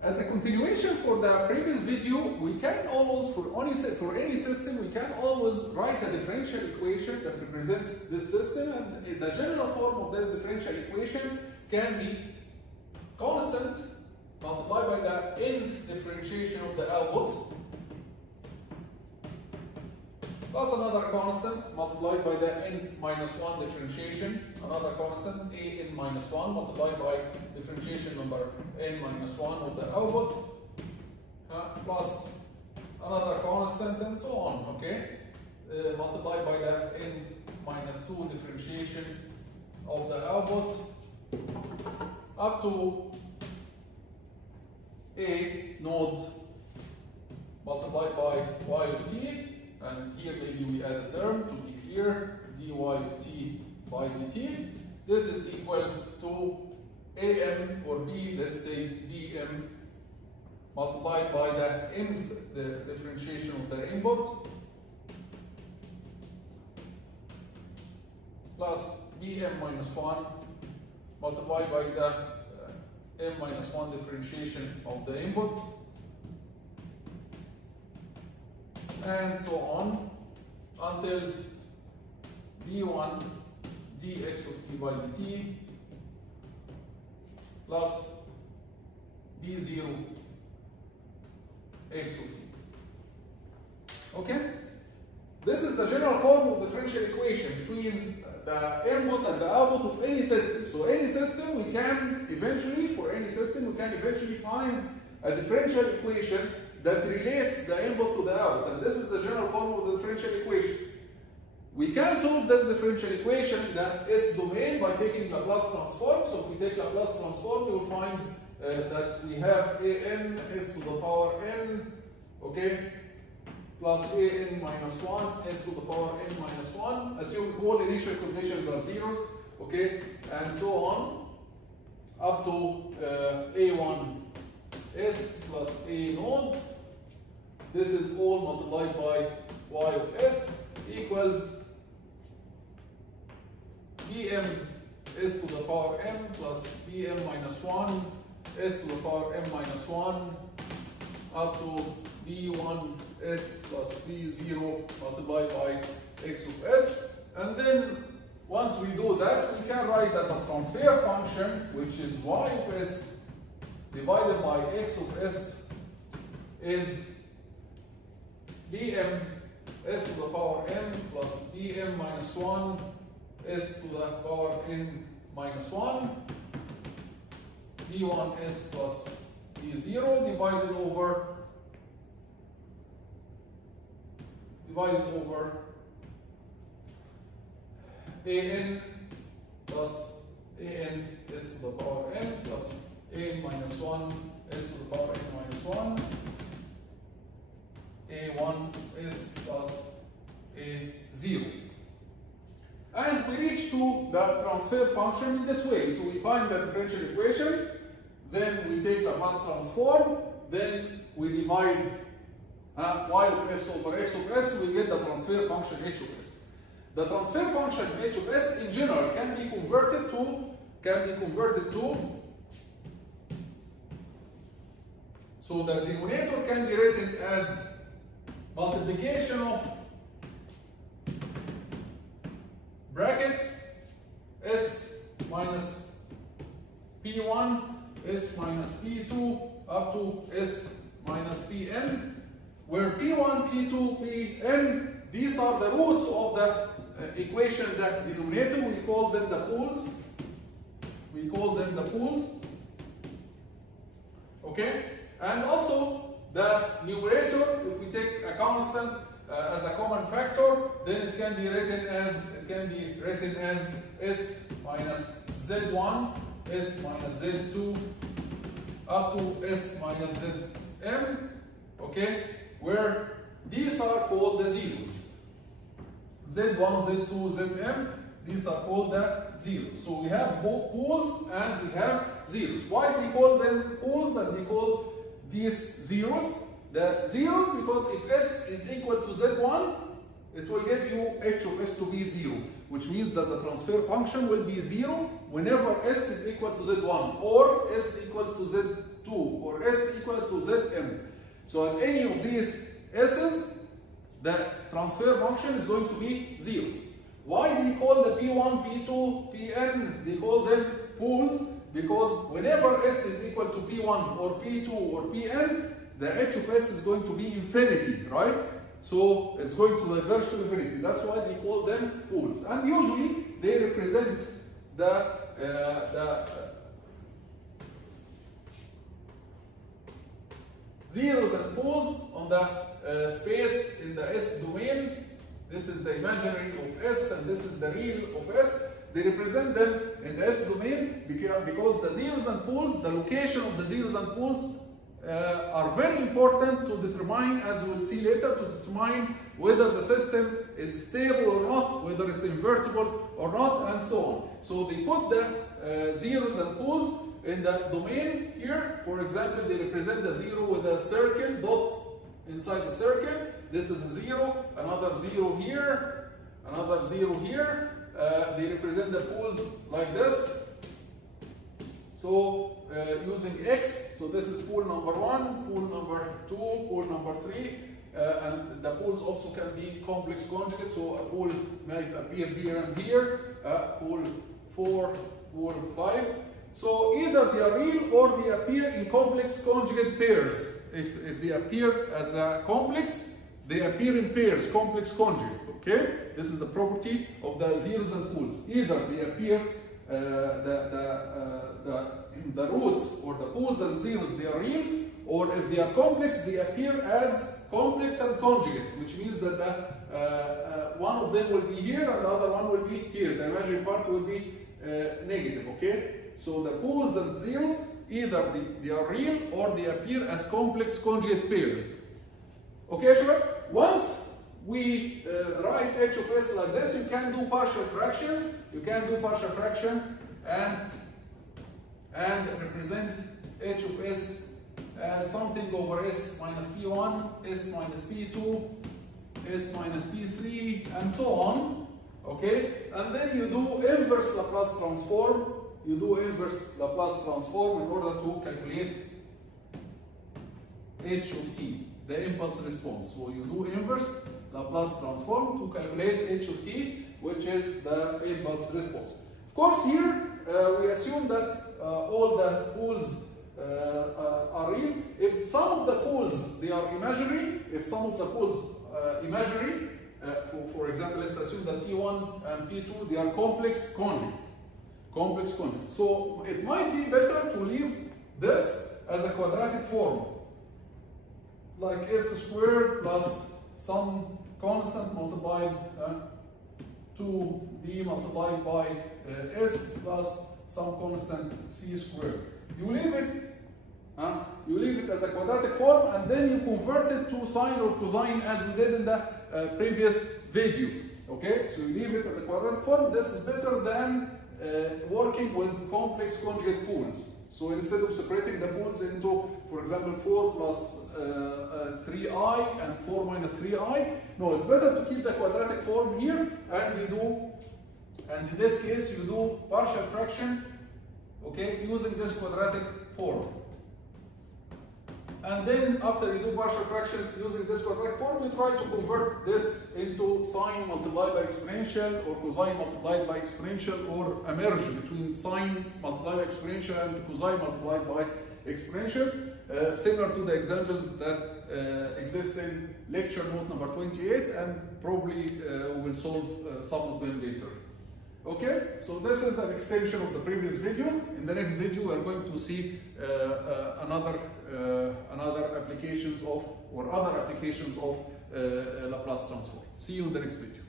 As a continuation for the previous video, we can always, for any system, we can always write a differential equation that represents this system, and the general form of this differential equation can be constant multiplied by the nth differentiation of the output plus another constant multiplied by the n minus 1 differentiation, another constant a n minus 1 multiplied by differentiation number n minus 1 of the output, plus another constant, and so on, okay? Multiplied by the n minus 2 differentiation of the output up to a node multiplied by y of t. And here maybe we add a term to be clear, dy of t by dt. This is equal to am or b, let's say bm, multiplied by the nth, the differentiation of the input, plus bm minus 1, multiplied by the m minus 1 differentiation of the input, and so on until b1 dx of t by dt plus b0 x of t. Okay? This is the general form of the differential equation between the input and the output of any system. So any system we can eventually, for any system, we can eventually find a differential equation that relates the input to the output, and this is the general form of the differential equation. We can solve this differential equation in the S domain by taking Laplace transform. So if we take Laplace transform, we will find that we have an s to the power n, okay, plus an minus 1 s to the power n minus 1, assume all initial conditions are zeros, okay, and so on, up to a1 s plus a node. This is all multiplied by y of s equals bm s to the power m plus bm minus 1 s to the power m minus 1 up to b1 s plus b0 multiplied by x of s. And then once we do that, we can write that the transfer function, which is y of s divided by x of s, is bm s to the power m plus bm minus 1 s to the power n minus 1 b1 s plus b0 divided over an plus an s to the power n plus a minus 1 s to the power n minus 1 a1 s plus a0. And we reach to the transfer function in this way. So we find the differential equation, then we take the Laplace transform, then we divide y of s over x of s, we get the transfer function h of s. The transfer function h of s in general can be converted to so the denominator can be written as multiplication of brackets s minus p1 s minus p2 up to s minus pn, where p1, p2, pn, these are the roots of the equation. That denominator, we call them the pools. Okay? And also the numerator, if we take a constant as a common factor, then it can be written as s minus z1, s minus z2 up to s minus zm, okay, where these are called the zeros. z1, z2, zm, these are called the zeros. So we have both pools and we have zeros. Why we call them pools and we call these zeros? The zeros because if s is equal to z1, it will give you h of s to be 0, which means that the transfer function will be 0 whenever s is equal to z1, or s equals to z2, or s s equals to zm. So at any of these s's, the transfer function is going to be 0. Why do we call the P1, P2, Pn, they call them pools? Because whenever s is equal to P1 or P2 or Pn, the h of s is going to be infinity, right? So it's going to diverge to infinity. That's why they call them pools. And usually they represent the zeros and poles on the space in the S domain. This is the imaginary of S and this is the real of S. They represent them in the S domain because the zeros and poles, the location of the zeros and poles are very important to determine, as we'll see later, to determine whether the system is stable or not, whether it's invertible or not, and so on. So they put the zeros and poles in the domain here. For example, they represent the 0 with a circle, dot inside the circle. This is a 0, another 0 here, another 0 here. They represent the poles like this. So using X, so this is pool number 1, pool number 2, pool number 3, and the poles also can be complex conjugates. So a pole might appear here and here, pool 4, pool 5. So either they are real or they appear in complex conjugate pairs. If they appear as a complex, they appear in pairs, complex conjugate. Okay, this is a property of the zeros and poles. Either they appear the roots or the poles and zeros, they are real, or if they are complex, they appear as complex and conjugate, which means that one of them will be here and the other one will be here. The imaginary part will be negative. Okay, so the poles and zeros, either they are real or they appear as complex conjugate pairs. Okay, sure. Once we write h of s like this, you can do partial fractions. You can do partial fractions and represent h of s as something over s minus p1, s minus p2, s minus p3, and so on. Okay, and then you do inverse Laplace transform. You do inverse Laplace transform in order to calculate h of t, the impulse response. So you do inverse Laplace transform to calculate h of t, which is the impulse response. Of course, here we assume that all the poles are real. If some of the poles they are imaginary, if some of the poles imaginary, for example, let's assume that P1 and P2 they are complex conjugate. Complex conjugate. So it might be better to leave this as a quadratic form, like s squared plus some constant multiplied 2b multiplied by s plus some constant c squared. You leave it as a quadratic form and then you convert it to sine or cosine as we did in the previous video. Okay, so you leave it as a quadratic form. This is better than working with complex conjugate pools. So instead of separating the pools into, for example, 4 plus 3i and 4 minus 3i, no, it's better to keep the quadratic form here, and you do, and in this case you do partial fraction, okay, using this quadratic form. And then after you do partial fractions using this quadratic form, you try to convert this into sine multiplied by exponential or cosine multiplied by exponential, or a merge between sine multiplied by exponential and cosine multiplied by exponential, similar to the examples that exist in lecture note number 28, and probably we will solve some of them later. Okay, so this is an extension of the previous video. In the next video, we are going to see other applications of Laplace transform. See you in the next video.